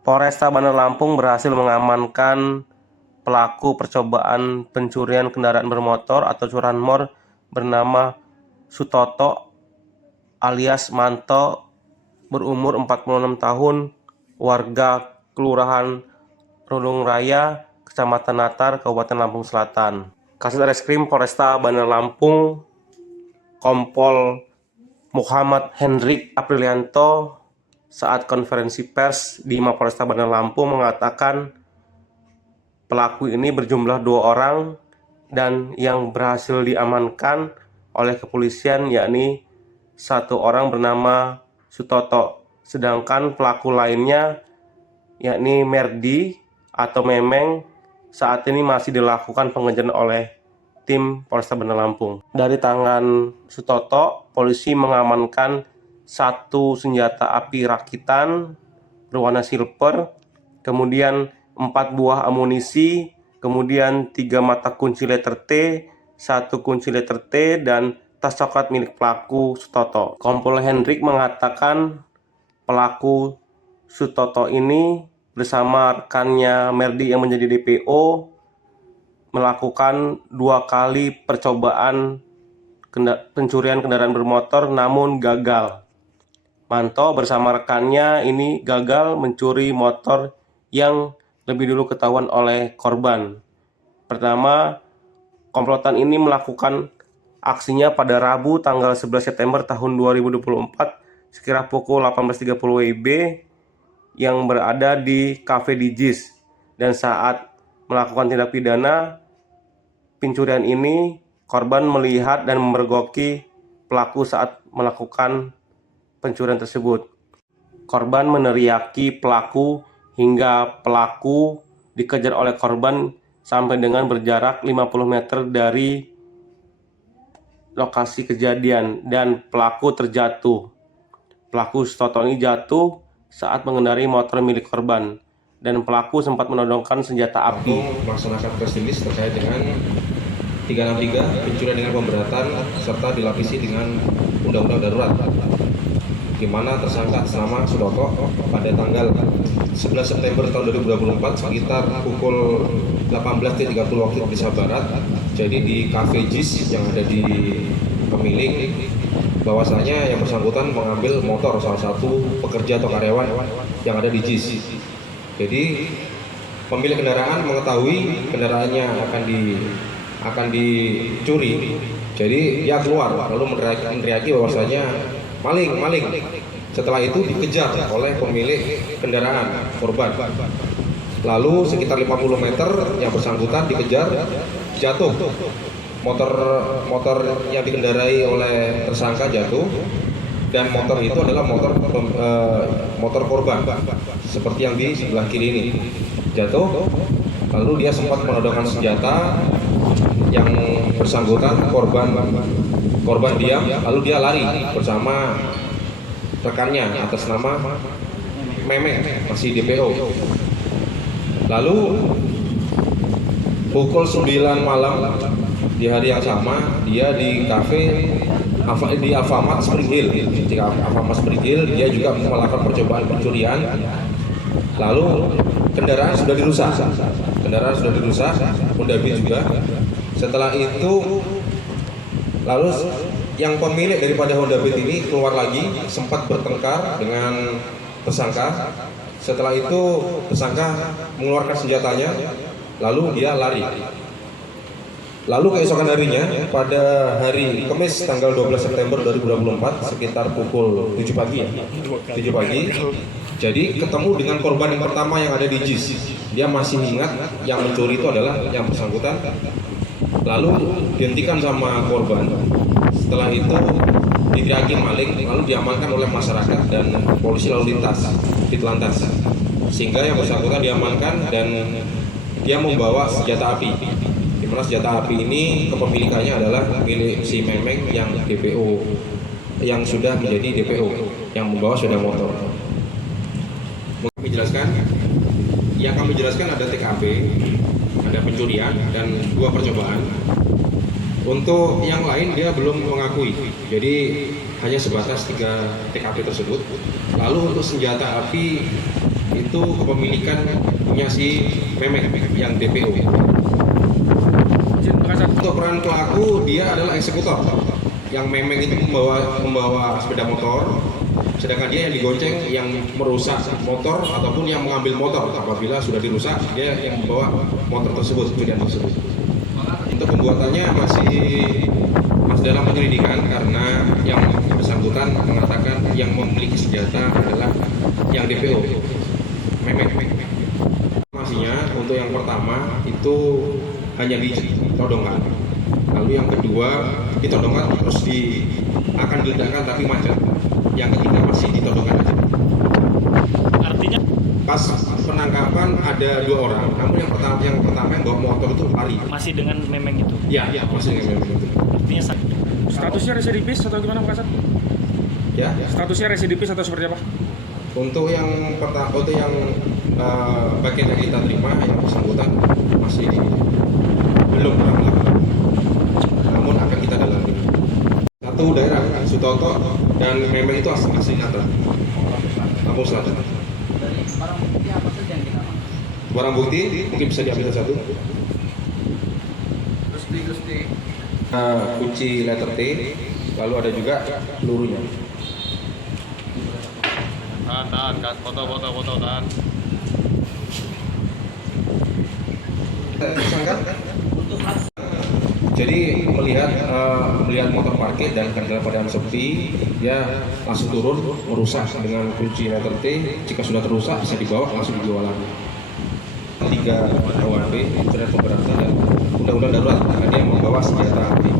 Polresta Bandar Lampung berhasil mengamankan pelaku percobaan pencurian kendaraan bermotor atau curanmor bernama Sutoto alias Manto, berumur 46 tahun, warga Kelurahan Rundung Raya, Kecamatan Natar, Kabupaten Lampung Selatan. Kasat Reskrim Polresta Bandar Lampung, Kompol Muhammad Hendrik Aprilianto, saat konferensi pers di Mapolresta Bandar Lampung mengatakan pelaku ini berjumlah 2 orang dan yang berhasil diamankan oleh kepolisian yakni 1 orang bernama Sutoto, sedangkan pelaku lainnya yakni Merdi atau Memeng saat ini masih dilakukan pengejaran oleh tim Polresta Bandar Lampung. Dari tangan Sutoto, polisi mengamankan 1 senjata api rakitan berwarna silver, kemudian 4 buah amunisi, kemudian 3 mata kunci letter T, 1 kunci letter T, dan tas coklat milik pelaku Sutoto. Kompol Hendrik mengatakan pelaku Sutoto ini bersama rekannya Merdi yang menjadi DPO melakukan 2 kali percobaan pencurian kendaraan bermotor namun gagal. Manto bersama rekannya ini gagal mencuri motor yang lebih dulu ketahuan oleh korban. Pertama, komplotan ini melakukan aksinya pada Rabu tanggal 11 September tahun 2024 sekira pukul 18.30 WIB yang berada di Cafe Digis, dan saat melakukan tindak pidana pencurian ini korban melihat dan memergoki pelaku saat melakukan pencurian tersebut. Korban meneriaki pelaku hingga pelaku dikejar oleh korban sampai dengan berjarak 50 meter dari lokasi kejadian dan pelaku terjatuh. Pelaku Sutoto ini jatuh saat mengendarai motor milik korban dan pelaku sempat menodongkan senjata api. Melaksanakan press release terkait dengan 363 pencurian dengan pemberatan serta dilapisi dengan undang-undang darurat, di mana tersangka nama Sutoto pada tanggal 11 September tahun 2024 sekitar pukul 18.30 waktu Indonesia Barat, jadi di Cafe Jis yang ada di pemilik, bahwasanya yang bersangkutan mengambil motor salah satu pekerja atau karyawan yang ada di Jis. Jadi pemilik kendaraan mengetahui kendaraannya akan dicuri, jadi dia keluar lalu meneriaki bahwasanya maling. Setelah itu dikejar oleh pemilik kendaraan korban. Lalu sekitar 50 meter yang bersangkutan dikejar, jatuh. Motor yang dikendarai oleh tersangka jatuh, dan motor itu adalah motor korban seperti yang di sebelah kiri ini jatuh. Lalu dia sempat menodongkan senjata yang bersangkutan, korban diam, lalu dia lari bersama rekannya atas nama Memeng, masih DPO. Lalu pukul 9 malam di hari yang sama dia di kafe di Alfamart Spring Hill. Di Alfamart Spring Hill dia juga melakukan percobaan pencurian. Lalu kendaraan sudah dirusak, Honda Beat juga. Setelah itu lalu yang pemilik daripada Honda Beat ini keluar lagi, sempat bertengkar dengan tersangka. Setelah itu tersangka mengeluarkan senjatanya, lalu dia lari. Lalu keesokan harinya pada hari Kamis tanggal 12 September 2024 sekitar pukul 7 pagi. Jadi ketemu dengan korban yang pertama yang ada di Jis. Dia masih ingat yang mencuri itu adalah yang bersangkutan. Lalu dihentikan sama korban. Setelah itu diteriaki maling, lalu diamankan oleh masyarakat dan polisi lalu lintas di Telantas, sehingga yang bersangkutan diamankan dan dia membawa senjata api, di mana senjata api ini kepemilikannya adalah milik si Memeng yang DPO, yang sudah menjadi DPO, yang membawa sepeda motor. Yang kami jelaskan ada TKP, ada pencurian dan 2 percobaan. Untuk yang lain dia belum mengakui, jadi hanya sebatas 3 TKP tersebut. Lalu untuk senjata api itu kepemilikan punya si Memek yang DPO. Untuk peran pelaku, dia adalah eksekutor. Yang Memek itu membawa sepeda motor, sedangkan dia yang digonceng yang merusak motor ataupun yang mengambil motor. Apabila sudah dirusak, dia yang membawa motor tersebut, sepeda tersebut. Untuk pembuatannya masih dalam penyelidikan karena yang bersangkutan mengatakan yang memiliki senjata adalah yang DPO, Memek. Informasinya untuk yang pertama itu hanya ditodongkan, lalu yang kedua ditodongkan terus akan diledakkan tapi macet, yang ketiga masih ditodongkan aja. Artinya Pas penangkapan ada 2 orang, namun yang pertama yang bawa motor itu lari. masih dengan memeng itu. Ya, masih dengan Memek itu. Artinya Statusnya residivis atau gimana Pak Kasat? Ya, Statusnya residivis atau seperti apa? untuk yang bagian yang kita terima yang bersangkutan masih belum pernah, namun akan kita dalami. Satu daerah Sutoto dan Memeng itu asli Natra, Lampung Selatan. Barang bukti apa saja yang kita amankan? Barang bukti mungkin bisa diambil satu. Gusti. Kunci letter T, lalu ada juga pelurunya. tahan, foto, tahan. Tersangka? Jadi melihat motor parkir dan kendaraan pada sepi, dia langsung turun merusak dengan kunci letter T. Jika sudah terusak bisa dibawa langsung dijual lagi. 3 KUHP, Pidana Pemberatan dan Undang-Undang Darurat karena dia membawa senjata api.